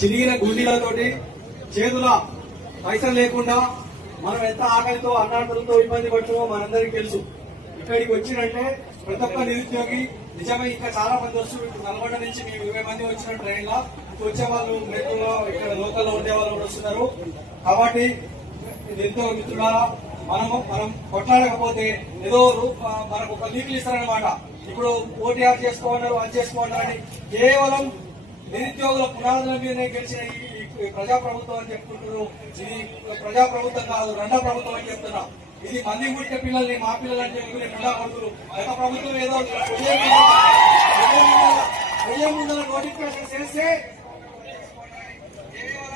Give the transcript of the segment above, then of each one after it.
చిరిగిన గుండీలతోటి చేతుల పైసలు లేకుండా మనం ఎంత ఆకలితో అన్నార్థులతో ఇబ్బంది పడుతున్నామో మనందరికీ తెలుసు. ఇక్కడికి వచ్చినంటే ప్రతి ఒక్క నిరుద్యోగి నిజమే ఇంకా చాలా మంది వస్తున్నారు. నల్గొండ నుంచి మేము 20 మంది వచ్చిన ట్రైన్ లో వచ్చే వాళ్ళు మెట్రోలో ఇక్కడ లోకల్లో ఉండే వాళ్ళు కూడా వస్తున్నారు. కాబట్టి ఎంతో మిత్రులారా మనం కొట్లాడకపోతే ఏదో మనకు ఒక లీకులు ఇస్తారనమాట. ఇప్పుడు ఓటీఆర్ చేసుకోమన్నారు, అది చేసుకోమన్నారని కేవలం నిరుద్యోగుల పునాదుల మీదనే గెలిచిన ఈ ప్రజాప్రభుత్వం అని చెప్పుకుంటున్నారు. ఇది ప్రజాప్రభుత్వం కాదు, రెండో ప్రభుత్వం అని చెప్తున్నా. ఇది మంది పుట్టిన పిల్లల్ని మా పిల్లలు అని చెప్పి రెండా కొడుతున్నారు. గత ప్రభుత్వం ఏదో 1000 ముందర నోటిఫికేషన్ చేస్తే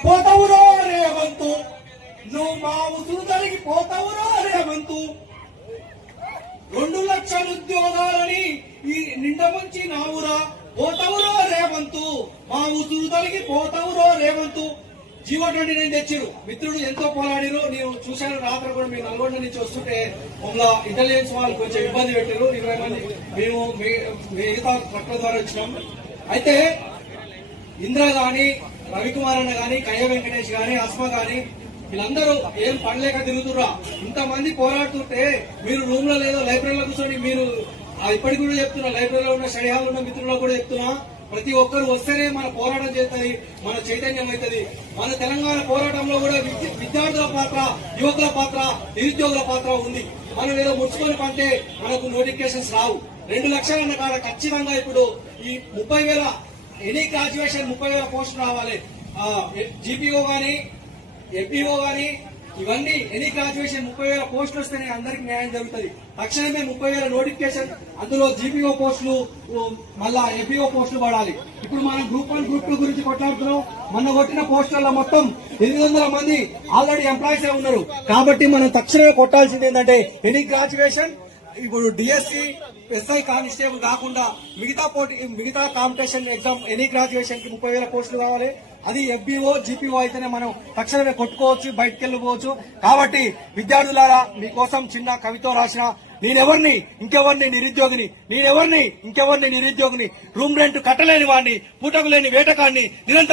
పోతావురో రేవంతు, నువ్వు మా ఉసురు తరిగి పోతావురో రేవంతు, 2 లక్షల ఉద్యోగాలని ఈ నిండముంచి నావురా పోతావురో రేవంతు, మా ఉసురు తొలగి పోతావురో రేవంతు. జీవో 29 తెచ్చిరు. మిత్రుడు ఎంతో పోరాడిరు. నేను చూశాను రాత్రి కూడా. మీరు నల్గొండ నుంచి వస్తుంటే మమ్మల్ని ఇంటెలిజెన్స్ వాళ్ళు కొంచెం ఇబ్బంది పెట్టారు. 20 మంది మేము మిగతా ట్రక్ల ద్వారా వచ్చినాం. అయితే ఇంద్ర గాని, రవికుమార్ అన్న గాని, కయ్య వెంకటేష్ గాని, అస్మ గాని వీళ్ళందరూ ఏం పడలేక తిరుగుతుర్రా. ఇంతమంది పోరాడుతుంటే మీరు రూమ్ లో లేదో లైబ్రరీలో కూర్చొని మీరు ఇప్పటికి కూడా చెప్తున్నా, లైబ్రరీలో ఉన్న స్టడీ హాల్ ఉన్న మిత్రుల్లో కూడా చెప్తున్నా, ప్రతి ఒక్కరు వస్తేనే మన పోరాటం చేస్తుంది, మన చైతన్యం అవుతుంది. మన తెలంగాణ పోరాటంలో కూడా విద్యార్థుల పాత్ర, యువకుల పాత్ర, నిరుద్యోగుల పాత్ర ఉంది. మనం ఏదో ముడుచుకొని పంటే మనకు నోటిఫికేషన్స్ రావు. 2 లక్షల అన్న కాడ ఖచ్చితంగా ఇప్పుడు ఈ 30,000 ఎనీ గ్రాడ్యుయేషన్ 30,000 పోస్టులు రావాలి. జీపీఓ గాని, ఎంపీఓ గాని ఇవన్నీ ఎనీ గ్రాడ్యుయేషన్ 30,000 పోస్టులు వస్తేనే అందరికి న్యాయం జరుగుతుంది. తక్షణమే 30,000 నోటిఫికేషన్, అందులో జీపీఓ పోస్టులు మళ్ళా ఎంపీఓ పోస్టులు పడాలి. ఇప్పుడు మనం గ్రూప్ 1, గ్రూప్ 2 గురించి కొట్లాడుతున్నాం. మొన్న కొట్టిన పోస్టులలో మొత్తం 800 మంది ఆల్రెడీ ఎంప్లాయీస్ ఉన్నారు. కాబట్టి మనం తక్షణమే కొట్టాల్సింది ఏంటంటే ఎనీ గ్రాడ్యుయేషన్. ఇప్పుడు డిఎస్సి, ఎస్ఐ కానిస్టేబుల్ కాకుండా మిగతా కాంపిటీషన్ ఎగ్జామ్ ఎనీ గ్రాడ్యుయేషన్ కి 30,000 పోస్టులు కావాలి. అది ఎఫ్బీఓ, జీపీఓ అయితేనే మనం తక్షణమే కొట్టుకోవచ్చు, బయటకు వెళ్ళిపోవచ్చు. కాబట్టి విద్యార్థులారా, మీకోసం చిన్న కవితో రాసిన నేనెవరిని ఇంకెవరిని నిరుద్యోగిని రూమ్ రెంట్ కట్టలేని వాడిని, పూటకు లేని వేటకాన్ని నిరంతరం